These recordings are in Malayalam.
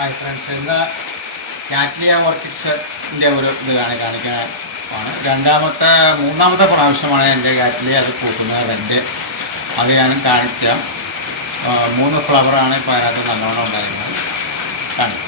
ഹായ് ഫ്രണ്ട്സ്, ഇന്ന് കാറ്റ്ലിയ ഓർക്കിഡ്സിൻ്റെ ഒരു ഇത് കാണിക്കാനാണ്. മൂന്നാമത്തെ പ്രാവശ്യമാണ് എൻ്റെ കാറ്റ്ലിയ അത് പൂക്കുന്നത്. റെഡ് അത് ഞാൻ കാണിക്കാം. 3 ഫ്ലവറാണ് ഇപ്പോൾ അതിനകത്ത് നല്ലോണം ഉണ്ടായിരുന്നത്. കാണിക്കാം.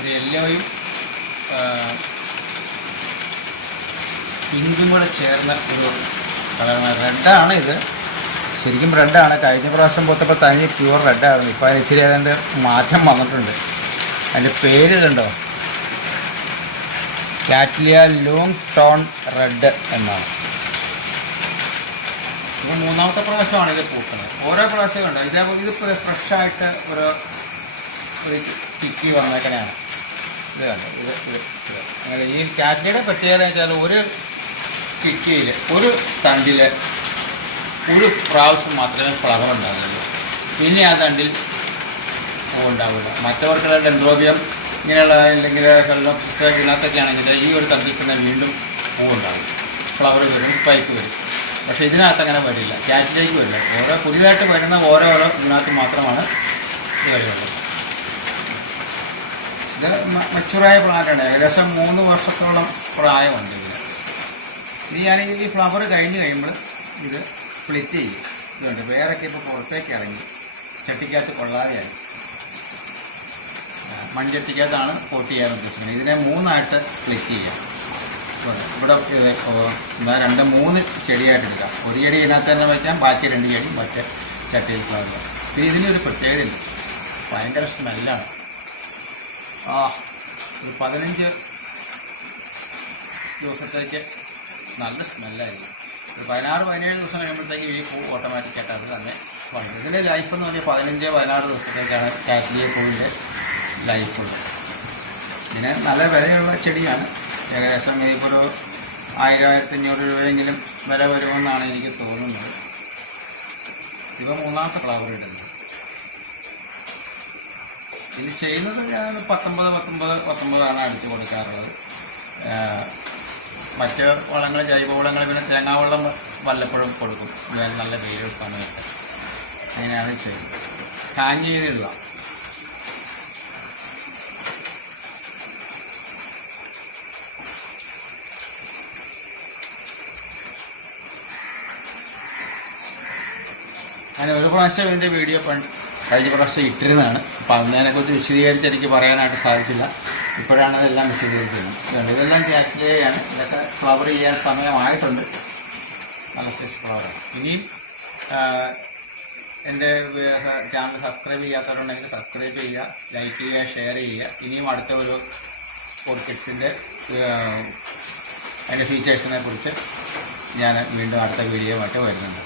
ഒരു യെല്ലോയും പിങ്കും കൂടെ ചേർന്ന ഒരു കളറാണ്. റെഡാണ് ഇത്, ശരിക്കും റെഡാണ്. കഴിഞ്ഞ പ്രാവശ്യം പോത്തപ്പോൾ തനി പ്യുവർ റെഡായിരുന്നു. ഇപ്പോൾ അതിന് ഇച്ചിരി അതിൻ്റെ മാറ്റം വന്നിട്ടുണ്ട്. അതിൻ്റെ പേര് കണ്ടോ, കാറ്റ്ലിയ ലോങ് ടോൺ റെഡ് എന്നാണ്. ഇത് 3ാമത്തെ പ്രാവശ്യമാണ് ഇത് പൂക്കുന്നത്. ഓരോ പ്രാവശ്യം കണ്ടോ ഇത് ഫ്രഷായിട്ട് ഒരു ചിക്കി വന്നേക്കനെയാണ്. ഇത് കണ്ടോ, ഇത് അങ്ങനെ. ഈ കാറ്റ്ലിയുടെ പ്രത്യേകത വെച്ചാൽ ഒരു കിക്കിയിൽ ഒരു തണ്ടിൽ ഒരു പ്രാവശ്യം മാത്രമേ ഫ്ലവർ ഉണ്ടാകുള്ളൂ. പിന്നെ ആ തണ്ടിൽ പൂവുണ്ടാവില്ല. മറ്റവർക്കുള്ള ഡെൻഡ്രോബിയം ഇങ്ങനെയുള്ള അല്ലെങ്കിൽ ഫിസൊക്കെ ഇതിനകത്തൊക്കെ ആണെങ്കിൽ ഈ ഒരു തണ്ടിൽ തന്നെ വീണ്ടും പൂവുണ്ടാകും, ഫ്ലവർ വരും, സ്പൈക്ക് വരും. പക്ഷേ ഇതിനകത്ത് അങ്ങനെ വരില്ല, കാറ്റ്ലിയയ്ക്ക് വരില്ല. ഓരോ പുതിയതായിട്ട് വരുന്ന ഓരോരോ ഇതിനകത്ത് മാത്രമാണ് ഇത് വരുന്നത്. ഇത് മച്ചുറായ പ്ലാന്റാണ്. ഏകദേശം 3 വർഷത്തോളം പ്രായമുണ്ട് ഇതിന്. ഇത് ഞാൻ ഈ ഫ്ലവർ കഴിഞ്ഞ് കഴിയുമ്പോൾ ഇത് സ്പ്ലിറ്റ് ചെയ്യും. ഇതുണ്ട് വേറൊക്കെ ഇപ്പോൾ പുറത്തേക്ക് ഇറങ്ങി ചട്ടിക്കകത്ത് കൊള്ളാതെയായി. മൺചട്ടിക്കകത്താണ് പോട്ട് ചെയ്യാൻ ഉദ്ദേശിക്കുന്നത്. ഇതിനെ 3ആയിട്ട് സ്പ്ലിറ്റ് ചെയ്യാം. ഇവിടെ ഇത് 3 ചെടിയായിട്ട് എടുക്കാം. ഒരു ചെടി ഇതിനകത്ത് തന്നെ വയ്ക്കാം, ബാക്കി 2 ചെടി മറ്റേ ചട്ടിയിൽ ഫ്ലവർ. പിന്നെ ഇതിനൊരു പ്രത്യേകതയുണ്ട്, ഭയങ്കര സ്മെല്ലാണ്. ഒരു 15 ദിവസത്തേക്ക് നല്ല സ്മെല്ലായിരിക്കും. ഒരു 16-17 ദിവസം കഴിയുമ്പോഴത്തേക്ക് ഈ പൂ ഓട്ടോമാറ്റിക്കായിട്ട് അത് തന്നെ വളരും. ഇതിൻ്റെ ലൈഫ് എന്ന് പറഞ്ഞാൽ 15-16 ദിവസത്തേക്കാണ് കാറ്റ്ലിയ പൂവിൻ്റെ ലൈഫുള്ളത്. ഇതിന് നല്ല വിലയുള്ള ചെടിയാണ്. ഏകദേശം ഇപ്പോൾ ഒരു 1000-1500 രൂപയെങ്കിലും വില വരുമെന്നാണ് എനിക്ക് തോന്നുന്നത്. ഇവ 3ാമത്തെ ഫ്ലവർ ഇടുന്നത്. ഇത് ചെയ്യുന്നത് ഞാൻ 19 അടിച്ചു കൊടുക്കാറുള്ളത്. മറ്റ് വളങ്ങൾ, ജൈവവളങ്ങൾ, പിന്നെ തേങ്ങാവെള്ളം വല്ലപ്പോഴും കൊടുക്കും നല്ല വെയിലുള്ള സമയത്ത്. അങ്ങനെയാണ് ചെയ്യുന്നത്. ഹാങ് ചെയ്തിടുക. ഞാൻ ഒരു പ്രാവശ്യം ഇതിൻ്റെ വീഡിയോ കഴിഞ്ഞ പ്രാവശ്യം ഇട്ടിരുന്നതാണ്. അപ്പോൾ അതിനെക്കുറിച്ച് വിശദീകരിച്ച് എനിക്ക് പറയാനായിട്ട് സാധിച്ചില്ല. ഇപ്പോഴാണ് ഇതെല്ലാം വിശദീകരിക്കുന്നത്. ഇതെല്ലാം കാറ്റ്ലിയയാണ്. ഇതൊക്കെ ഫ്ലവർ ചെയ്യാൻ സമയമായിട്ടുണ്ട്. നല്ല സൈസ് ഫ്ലവറാണ്. ഇനിയും എൻ്റെ ചാനൽ സബ്സ്ക്രൈബ് ചെയ്യാത്തവരുണ്ടെങ്കിൽ സബ്സ്ക്രൈബ് ചെയ്യുക, ലൈക്ക് ചെയ്യുക, ഷെയർ ചെയ്യുക. ഇനിയും അടുത്ത ഒരു ഓർക്കിഡ്സിൻ്റെ അതിൻ്റെ ഫീച്ചേഴ്സിനെ കുറിച്ച് ഞാൻ വീണ്ടും അടുത്ത വീഡിയോ ആയിട്ട് വരുന്നുണ്ട്.